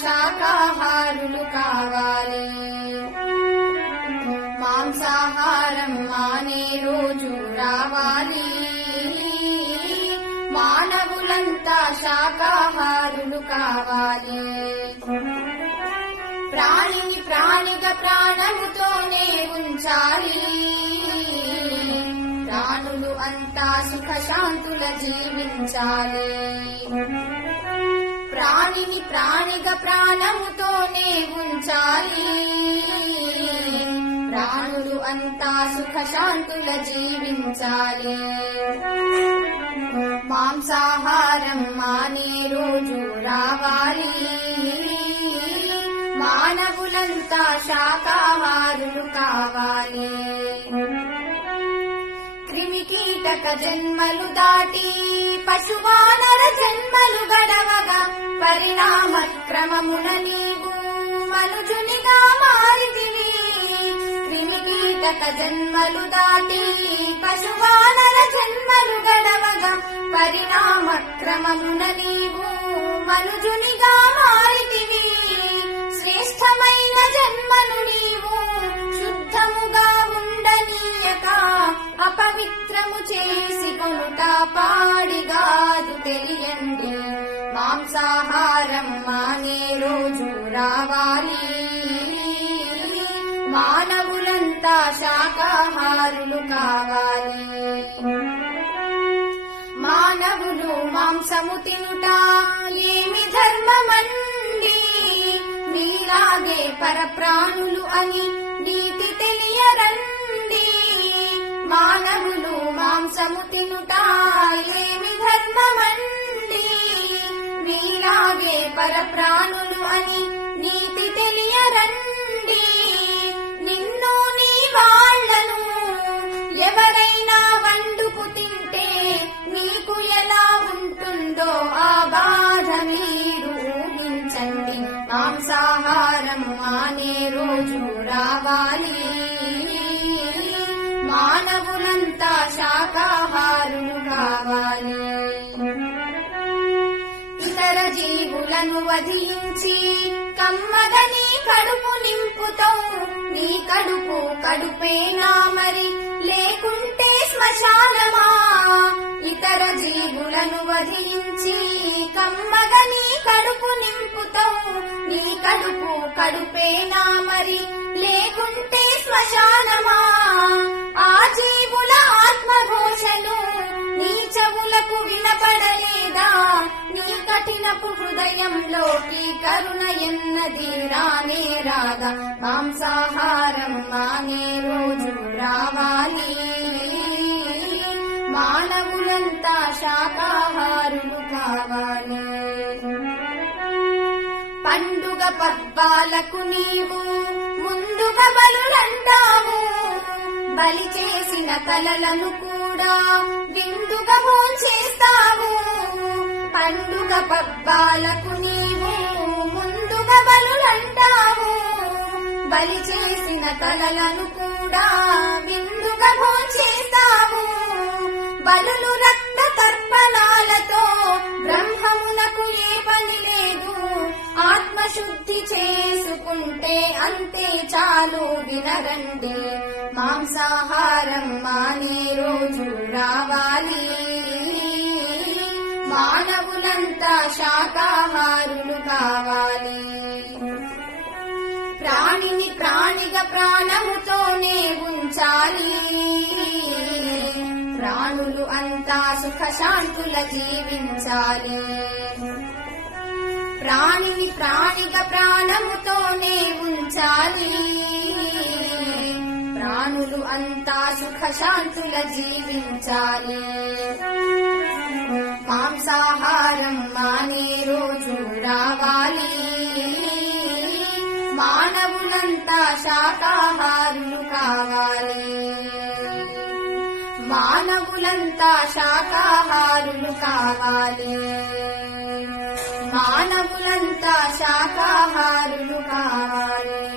శాకాహారులు కావాలి. మాంసాహారం మానే రోజు రావాలి. మానవులంతా శాకాహారులు కావాలి. ప్రాణిని ప్రాణిగా ప్రాణముతోనే ఉంచాలి. ప్రాణులు అంతా సుఖశాంతుల జీవించాలి. ప్రాణిని ప్రాణిగా ప్రాణముతోనే ఉంచాలి. ప్రాణులు అంతా సుఖశాంతుల జీవించాలి. మాంసాహారం మానే రోజు రావాలి. మానవులంతా శాకాహారులు కావాలి. క్రిమికీటక జన్మలు దాటి పశువానర జన్మలు గడవగా పరిణామ క్రమమున నీవు మనుజునిగా మారితివి. క్రిమికీటక జన్మలు దాటి పశువానర జన్మలు గడవగా పరిణామ క్రమమున నీవు మనుజునిగా మారితివి. శ్రేష్టమైన జన్మను నీవు శుద్ధముగా ఉండనీయక అపవిత్రము చేసి కొనుట పాడిగాదు తెలియండి. మాంసాహారం మానే రోజు రావాలి. మానవులంతా శాకాహారులు కావాలి. మానవులు మాంసము తినుట ఏమి ధర్మమండి. నీలాగే పరప్రాణులు అని నీతి తెలియరండి. మానవులు మాంసము తినుట ఏమి ధర్మమండి. నీలాగే పరప్రాణులు అని నీతి తెలియరండి. నిన్ను నీ వాళ్లను ఎవరైనా వండుకు తింటే నీకు ఎలా ఉంటుందో ఆ బాధ మీరు ఊహించండి. మాంసాహారం మానే రోజు రావాలి. మానవులంతా శాకాహారులు కావాలి. ఇతర జీవులను వధించి కమ్మగని కడుపు నింపుతావు. నీ కడుపు కడుపేనా మరి లేకుంటే శ్మశానమా. ఇతర జీవులను వధించి కమ్మగని కడుపు నింపుతావు. నీ కడుపు కడుపేనా మరి లేకుంటే శ్మశానమా. ఆ జీవుల ఆత్మఘోషలు నీ చెవులకు వినపడలేదా. నీ కఠినపు హృదయంలోకి కరుణ ఎన్నది రానే రాగా. మాంసాహారం మానే రోజు రావాలి. మానవులంతా శాకాహారులు కావాలి. పండుగ పబ్బాలకు నీవు ముందుగా బలులంటావు. బలి చేసిన తలలను కూడా విందుగా భోంచేస్తావు. పండుగ పబ్బాలకు నీవు ముందుగా బలులంటావు. బలి చేసిన తలలను కూడా విందుగా భోంచేస్తావు. బలులు రక్త తర్పణాలతో బ్రహ్మమునకు ఏ పని లేదు. ఆత్మశుద్ధి చేసుకుంటే అంతే చాలు వినరండి. మాంసాహారం మానే రోజు రావాలి. మానవులంతా శాకాహారులు కావాలి. ప్రాణిని ప్రాణిగా ప్రాణముతోనే ఉంచాలి. ప్రాణులు అంతా సుఖశాంతుల జీవించాలి. ప్రాణిని ప్రాణిగా ప్రాణముతోనే ఉంచాలి. ప్రాణులు అంతా సుఖశాంతుల జీవించాలి. మాంసాహారం మానే రోజు రావాలి. మానవులంతా శాకాహారులు కావాలి. మానవులంతా శాకాహారులు కావాలి. మానవులంతా శాకాహారులు కావాలి.